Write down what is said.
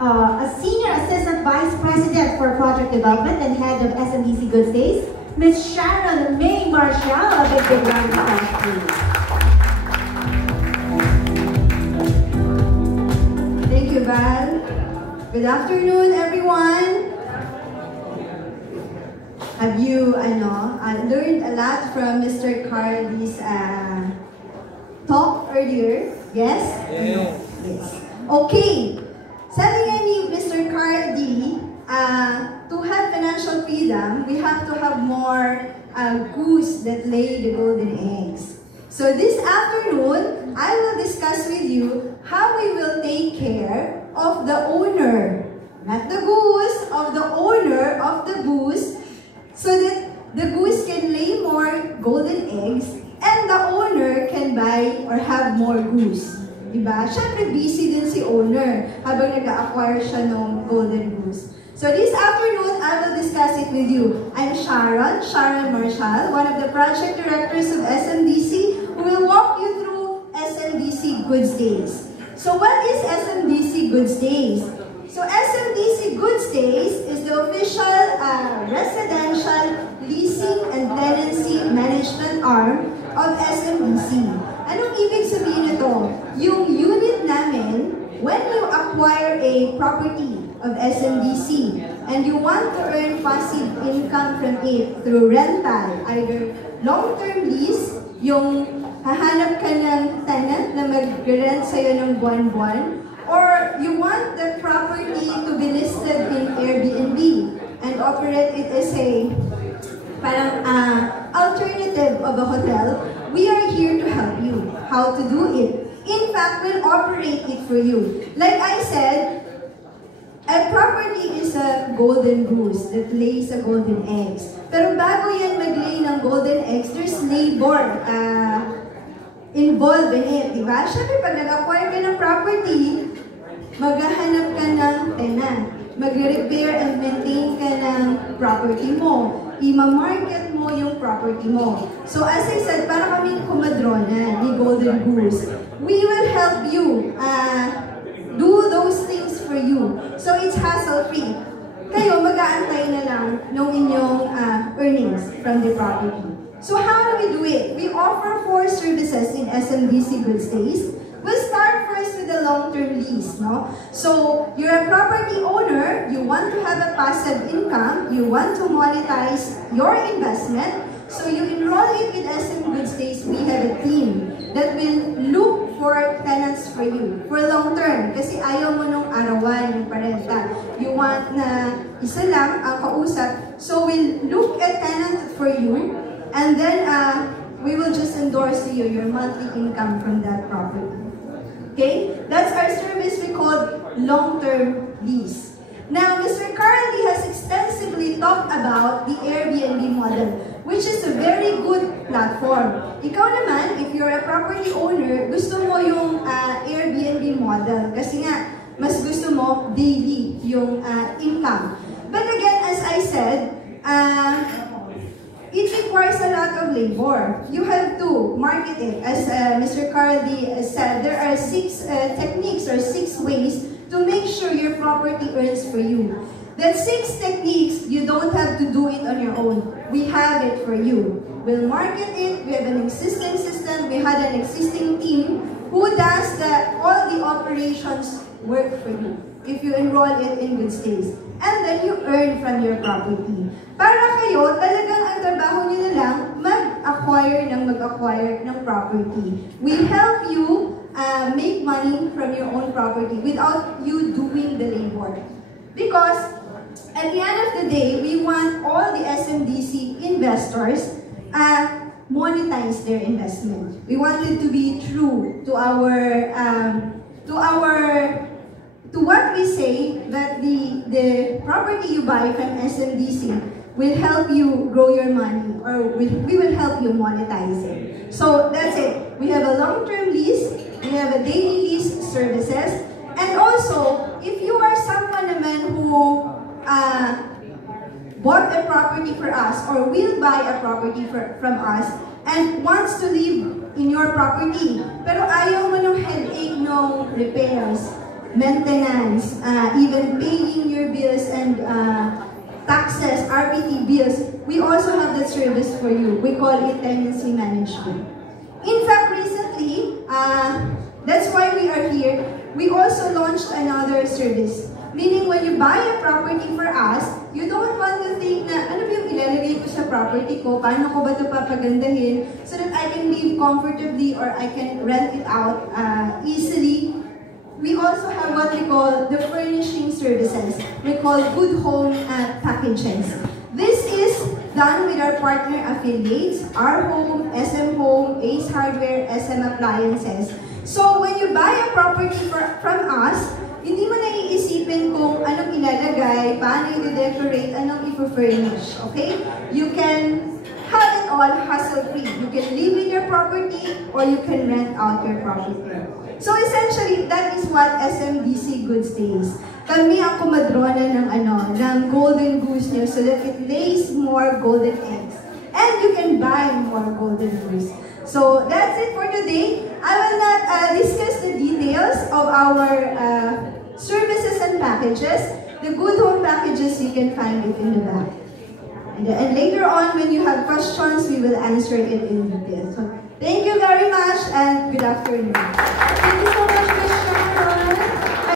a Senior Assistant Vice President for Project Development and Head of SMDC Good Days, Ms. Sharon May Marshall. A big round of applause, please. Thank you, Val. Good afternoon, everyone. Have you learned a lot from Mr. Carly's talk earlier? Yes? Yes. Okay. Sabi nga ni Mr. Carly, to have financial freedom, we have to have more goose that lay the golden eggs. So this afternoon, I will discuss with you how we will take care of the owner, not the goose, of the owner of the goose, so that the goose can lay more golden eggs and the owner can buy or have more goose. Diba? Siyempre, busy din si owner habang nag-acquire siya ng golden goose. So this afternoon, I will discuss it with you. I'm Sharon Marshall, one of the project directors of SMDC, who will walk you through SMDC Goods Days. So what is SMDC Goods Days? So SMDC Goods Days is the official residential leasing and tenancy management arm of SMDC. Anong ibig sabihin nito? Yung unit namin, when you acquire a property of SMDC and you want to earn passive income from it through rental, either long-term lease, yung hahanap ka ng tenant na mag-rent sa'yo ng buwan-buwan, or you want the property to be listed in Airbnb and operate it as a parang alternative of a hotel, we are here to help you how to do it. In fact, we'll operate it for you. Like I said, a property is a golden goose that lays a golden eggs. Pero bago yan mag-lay ng golden eggs, there's labor involved in it, di ba? Siyempre, pag nag-acquire ka ng property, maghahanap ka ng tenant. Mag-repair and maintain ka ng property mo. I-market mo yung property mo. So as I said, para kaming kumadrona ni Golden Goose, we will help you do those things for you. So it's hassle-free. Kayo, mag-aantay na lang ng inyong earnings from the property. So how do we do it? We offer 4 services in SMDC Goods Days. We'll start first with the long-term lease, no? So, you're a property owner, you want to have a passive income, you want to monetize your investment, so you enroll it with SM Goods Days. We have a team that will look for tenants for you, for long-term, kasi ayaw mo nung arawan, yung parenta. You want na isa lang ang kausap, so we'll look at tenants for you, and then we will just endorse to you your monthly income from that property. Okay? That's our service we call long-term lease. Now, Mr. Carly has extensively talked about the Airbnb model, which is a very good platform. Ikaw naman, if you're a property owner, gusto mo yung Airbnb model kasi nga, mas gusto mo daily yung income. But again, as I said, it requires a lot of labor. You have to market it. As Mr. Carly said, there are 6 techniques or 6 ways to make sure your property earns for you. That 6 techniques, you don't have to do it on your own. We have it for you. We'll market it. We have an existing system. We had an existing team who does all the operations work for you if you enroll it in Goods Days. And then you earn from your property. Para kayo, talagang ang trabaho nyo na lang mag-acquire ng property. We help you make money from your own property without you doing the labor. Because at the end of the day, we want all the SMDC investors monetize their investment. We want it to be true to what we say, that the property you buy from SMDC will help you grow your money, or we will help you monetize it. So that's it. We have a long-term lease, we have a daily lease services, and also, if you are someone naman who bought a property for us or will buy a property from us and wants to live in your property, pero ayaw mo ng headache ng repairs, maintenance, even paying your bills and taxes, RPT bills, we also have that service for you. We call it tenancy management. In fact, recently, that's why we are here, we also launched another service. Meaning, when you buy a property for us, you don't want to think na, ano ba yung ilalagay ko sa property ko? Paano ko ba ito papagandahin so that I can live comfortably or I can rent it out easily? We also have what we call the furnishing services. We call good home packages. This is done with our partner affiliates, Our Home, SM Home, Ace Hardware, SM Appliances. So when you buy a property from us, hindi mo naiisipin kung anong ilalagay, paano i-decorate, anong i-furnish, okay? You can have it all hassle-free. You can live in your property or you can rent out your property. So essentially, that is what SMDC Good Stays. Kami ang kumadrona ng golden goose niyo so that it lays more golden eggs. And you can buy more golden goose. So that's it for today. I will not discuss the details of our services and packages. The good home packages, you can find it in the back. And later on, when you have questions, we will answer it in detail. So thank you very much and good afternoon. Thank you.